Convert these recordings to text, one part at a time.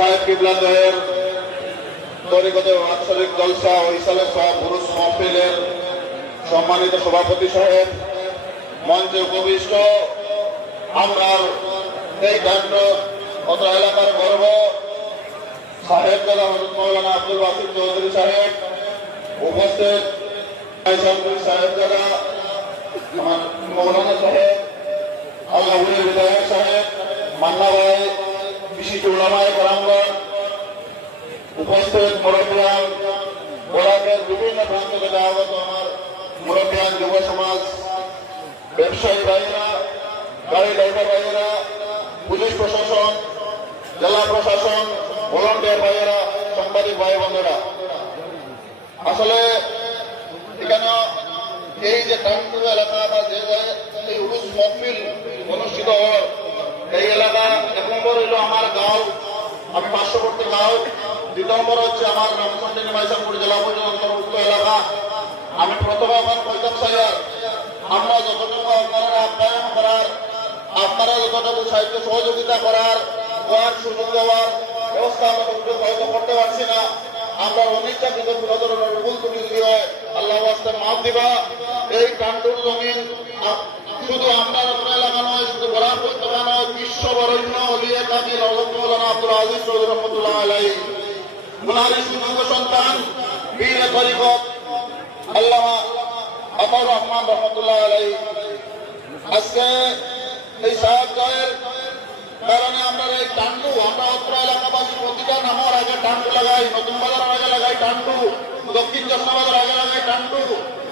সাহেব কিবলাদের তরিকত বাৎসরিক জলসা ও ইসালের সহ পুরুষ মহফিলের সম্মানিত সভাপতি সাহেব, মঞ্চে উপবিষ্ট আমরার এই কাণ্ড অত এলাকার গর্ব। সাহেব দাদা হজরত মৌলানা আব্দুল ওয়াসিম চৌধুরী সাহেব উপস্থিত। সাহেব দাদা মৌলানা সাহেব আল্লাহ সাহেব, মান্না ভাই বিশিষ্ট উলামায় করাঙ্গন উপস্থিত মুরব্বিয়ান বরাকের বিভিন্ন প্রান্ত থেকে আগত আমার মুরব্বিয়ান যুব সমাজ, ব্যবসায়ী ভাইয়েরা, গাড়ি ড্রাইভার ভাইয়েরা, পুলিশ প্রশাসন, জেলা প্রশাসন, ভলান্টিয়ার ভাইয়েরা, সাংবাদিক ভাই বন্ধুরা। আসলে এখানে এই যে টাঙ্কুর এলাকা বা যে জায়গায় এই উরুস মহফিল অনুষ্ঠিত হয় এই এলাকা এক নম্বর হইল আমার গাঁও আমি পার্শ্ববর্তী গাঁও দ্বিতীয় নম্বর হচ্ছে আমার রামচন্দ্রী নিমাইশামপুর জেলা অন্তর্ভুক্ত এলাকা। আমি প্রথমে আমার কৈতব সাহেব, আমরা যতটুকু আপনারা আপ্যায়ন করার, আপনারা যতটুকু সাহিত্য সহযোগিতা করার হওয়ার সুযোগ দেওয়ার ব্যবস্থা আমরা হয়তো করতে পারছি না। আমরা অনেকটা কিন্তু কোনো ধরনের ভুল ত্রুটি যদি হয় আল্লাহ মাফ দিবা। এই কান্ডুর জমিন শুধু আমরা আপনার এলাকা নয় শুধু বরাক উপত্যকা নয় বিশ্ব বরণ্য অলিয়ে কামিল মৌলানা আব্দুল আজিজ চৌধুরী রহমতুল্লাহ আলাই মুনারি সুযোগ্য সন্তান, বীর তরিকত আল্লামা আতাউর রহমান রহমতুল্লাহ আলাই আজকে এই সাহেব জয়ের কারণে আমরা এই টান্ডু আমরা অত্র এলাকাবাসী প্রতিটা নামার আগে টান্ডু লাগাই, নতুন বাজার আগে লাগাই টান্ডু দক্ষিণ চশমাবাজার আগে লাগাই টান্ডু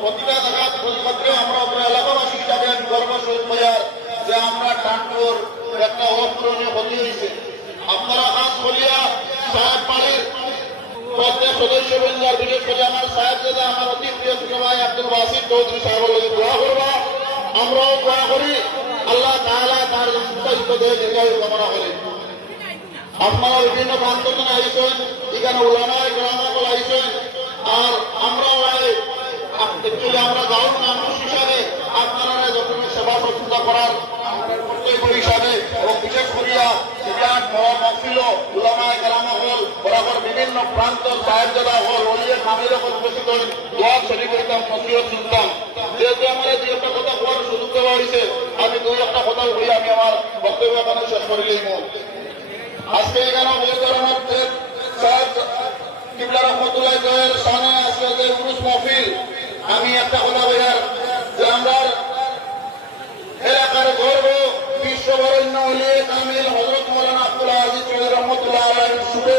প্রতিটা জায়গা আমরা অত্র এলাকাবাসী হিসাবে আমি গর্ব সহিত বজার যে আমরা টান্ডুর একটা অপূরণীয় ক্ষতি হয়েছে। আপনারা আজ বলিয়া সাহেব বাড়ির প্রত্যেক সদস্য বৃন্দার আপনারা শুশ্রূষা করার কর্তব্য হিসাবে এবং বিশেষ করিয়া বিরাট বড় মহফিল উলামায় গ্রামাকল বরাবর বিভিন্ন প্রান্ত সাহেবজাদা হল অলিয়ে কামিলে হল উপস্থিত হই দোয়া শরীফ হইতাম নসিহত শুনতাম। যেহেতু আমার দুই একটা কথা বলার সুযোগ দেওয়া হয়েছে আমি দুই একটা কথা বলি আমি আমার বক্তব্য এখানে শেষ করে লইব আজকে এখানে মধ্যে কিবলা রহমতুল্লাহ জয়ের সামনে আজকে যে পুরুষ মহফিল, আমি একটা কথা বলার যে আমরা এলাকার গর্ব বিশ্ববরণ্য হলিয়ে কামিল হজরত মৌলানা আব্দুল আজিজ চৌধুরী রহমতুল্লাহ আলাইহির শুভে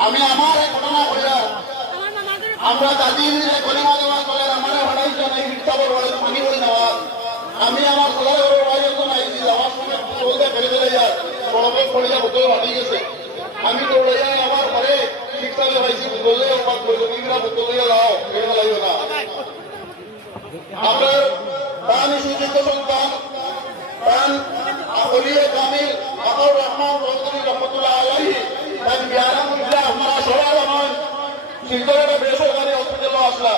আমি আমার ঘটনা হইয়া আমরা দাদি কলিমা দেওয়া করে আমার হঠাৎ হয়ে নেওয়া আমি আমার সদায় হড়াই যখন আইছি যাওয়ার সময় বলতে ফেলে ফেলে যায় সড়কে পড়িয়া বোতল ফাটি গেছে আমি দৌড়ে যাই আমার ঘরে হিসাবে হয়েছি বললে আমার বৈজনীরা বোতল হয়ে যাও ফেলে ফেলাইও না আপনার প্রাণ সুযোগ্য সন্তান প্রাণ অলিয়ে কামিল আবুর রহমান চৌধুরী রহমতুল্লাহ আলাইহি তাই বিয়ারা মধ্যে আপনারা সবাই আমার সিদ্ধরে বেসরকারি হসপিটালে আসলা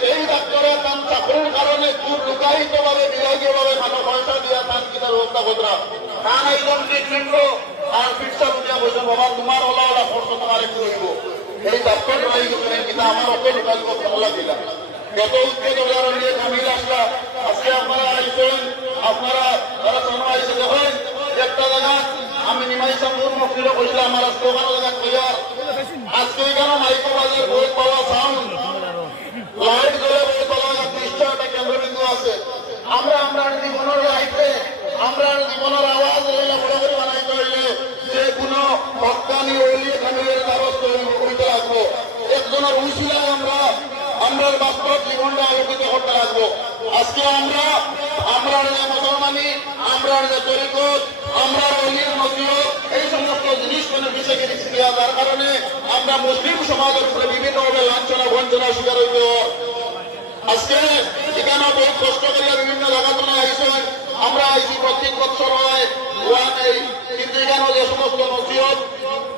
সেই ডাক্তারের তার চাকরির কারণে খুব লুকায়িত ডাক্তার আমি নিমাই সামুর জায়গা কইয়ার আজকে এখানে মাইক্রো বাজার বহুত বড় সাউন্ড লাইট জ্বলে বহুত বড় নিশ্চয় একটা কেন্দ্রবিন্দু আছে আমরা আমরা জীবনের লাইটে আমরা জীবনের আওয়াজ রইলে বড় করে বানাইতে হইলে যে কোনো হকানি ওলি কামিলের দ্বারস্থ করিতে রাখব একজনের উচিলায় আমরা আমরা বাস্তব জীবনটা আলোকিত করতে রাখব আজকে আমরা আমরা যে মুসলমানি, আমরা যে তরিকত, আমরা অলির নসিহত এই যার কারণে আমরা মুসলিম সমাজের উপরে বিভিন্নভাবে লাঞ্ছনা বঞ্চনা শিকার হইতে আজকে এখানে বহু কষ্ট করিয়া বিভিন্ন জায়গা তুলে আইসেন। আমরা আইসি প্রত্যেক বছর হয় এই কিন্তু এখানে যে সমস্ত নসিহত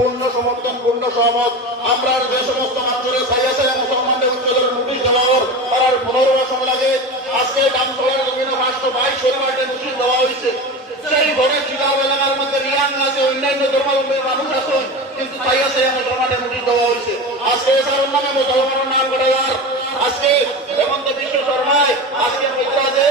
পূর্ণ সমর্থন, পূর্ণ সহমত। আমরা যে সমস্ত মানুষের সাইয়া সাইয়া মুসলমানদের উচ্চতর নোটিশ দেওয়ার তার পুনর্বাসন লাগে। আজকে ডামতলার জমিনে পাঁচশো বাইশ পরিমাণে নোটিশ দেওয়া হয়েছে, সেই ঘরে চিরাও এলাকার মধ্যে রিয়াং আছে, অন্যান্য ধর্মাবলম্বী মানুষ আছে, কিন্তু আছে মুসলমানের নোটিশ দেওয়া হয়েছে। আজকে নামে মুসলমানের নাম করে আজকে হেমন্ত বিশ্ব শর্মায়, আজকে যে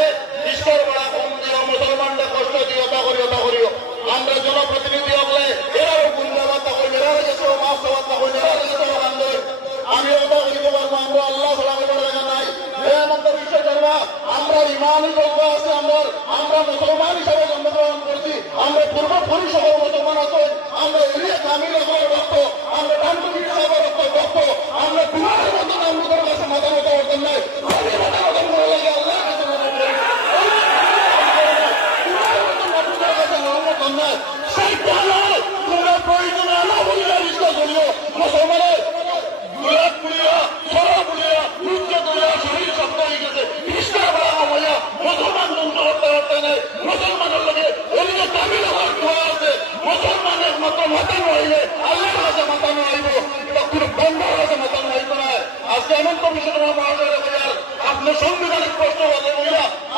অনন্ত বিশ্বকর্মা মহাশয় হইয়ার আপনার সংবিধানিক প্রশ্ন বলে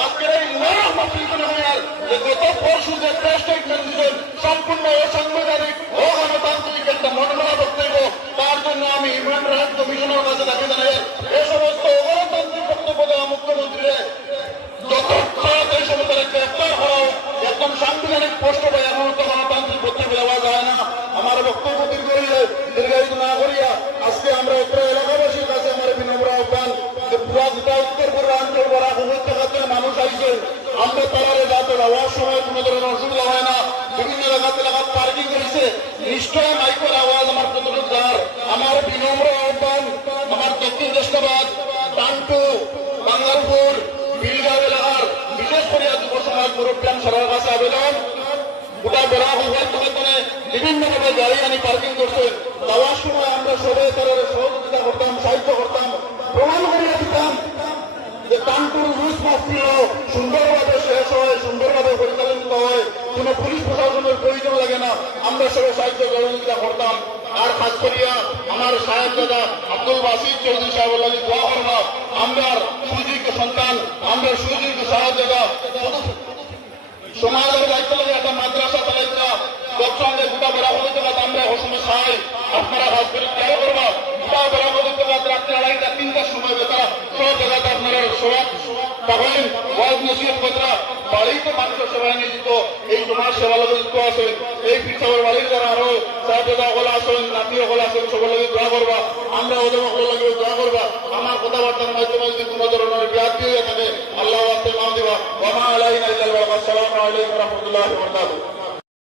আজকের এই নরম মাতৃকনে হইয়ার যে গত পরশু যে প্রেস স্টেটমেন্ট দিলেন, সম্পূর্ণ অসাংবিধানিক ও গণতান্ত্রিক একটা মনোনয়ন বক্তব্য, তার জন্য আমি হিউম্যান রাইটস কমিশনের কাছে দাবি জানাই এই সমস্ত অগণতান্ত্রিক বক্তব্য দেওয়া মুখ্যমন্ত্রী যতক্ষণ এই সমস্ত গ্রেফতার হও একদম সাংবিধানিক পোস্ট পাই এমন তো গণতান্ত্রিক বক্তব্য দেওয়া যায় না আমার বক্তব্য দীর্ঘ হইলে দীর্ঘায়িত না করিয়া আজকে আমরা উত্তর এলাকাবাসীর কাছে আমার বিনম্র আহ্বান যে পুরা গোটা উত্তর পূর্বাঞ্চল বলা উপত্যকাতে মানুষ আইসেন আমরা তারারে যাতে যাওয়ার সময় কোনো ধরনের অসুবিধা হয় না বিভিন্ন এলাকাতে এলাকা পার্কিং করেছে নিশ্চয় মাইকের আওয়াজ আমার প্রতিরোধ বিনম্র আহ্বান আমার দক্ষিণ দেশাবাদ টান্টু বাঙ্গালপুর, বিলগাঁও এলাকার বিশেষ করে যুব সমাজ মুরব্বিয়ান সবার কাছে আবেদন। গোটা বেড়া হওয়ার দোকানে বিভিন্ন ভাবে গাড়ি আনি পার্কিং করছেন। যাওয়ার সময় আমরা সবাই তাদের সহযোগিতা করতাম, সাহায্য করতাম, প্রমাণ করিয়া দিতাম যে কানপুর রুশ মাহফিল সুন্দরভাবে শেষ হয়, সুন্দরভাবে পরিচালিত হয়। কোন পুলিশ প্রশাসনের প্রয়োজন লাগে না। আমরা সবাই সাহায্য সহযোগিতা করতাম। আর খাস করিয়া আমার সাহেব দাদা আব্দুল বাসির চৌধুরী সাহেব লাগি দোয়া করবা। আমরা সুযোগ্য সন্তান আমরা সুযোগ্য সাহেব দাদা। সমাজের দায়িত্ব লাগে একটা মাদ্রাসা চালাইতা তৎসঙ্গে গোটা বেড়া হইতে পারে আমরা ওসময় চাই আপনারা খাস করে খেয়াল করবা। গোটা বেড়া হইতে পারে রাত্রে আড়াইটা, তিনটার সময় বেতারা, সব জায়গাতে আপনারা সবাই পাবেন ওয়াজ নসিহত কথা বাড়িতে মানুষের সেবায় নিয়োজিত এই তোমার সেবা লগে যুক্ত আছেন। এই পৃথিবীর বাড়ির যারা আরও সাহেবেদা আছেন, নাতি সকল আছেন সকল লাগে আমরা ওদের সকল লাগে দোয়া করবা। আমার কথাবার্তার মাধ্যমে যদি কোনো ধরনের ব্যাধ দিয়ে থাকে আল্লাহ আস্তে নাম দিবা। ওমা আলাইনা ইল্লাল আসসালামু আলাইকুম রহমতুল্লাহ বরকাতুহু।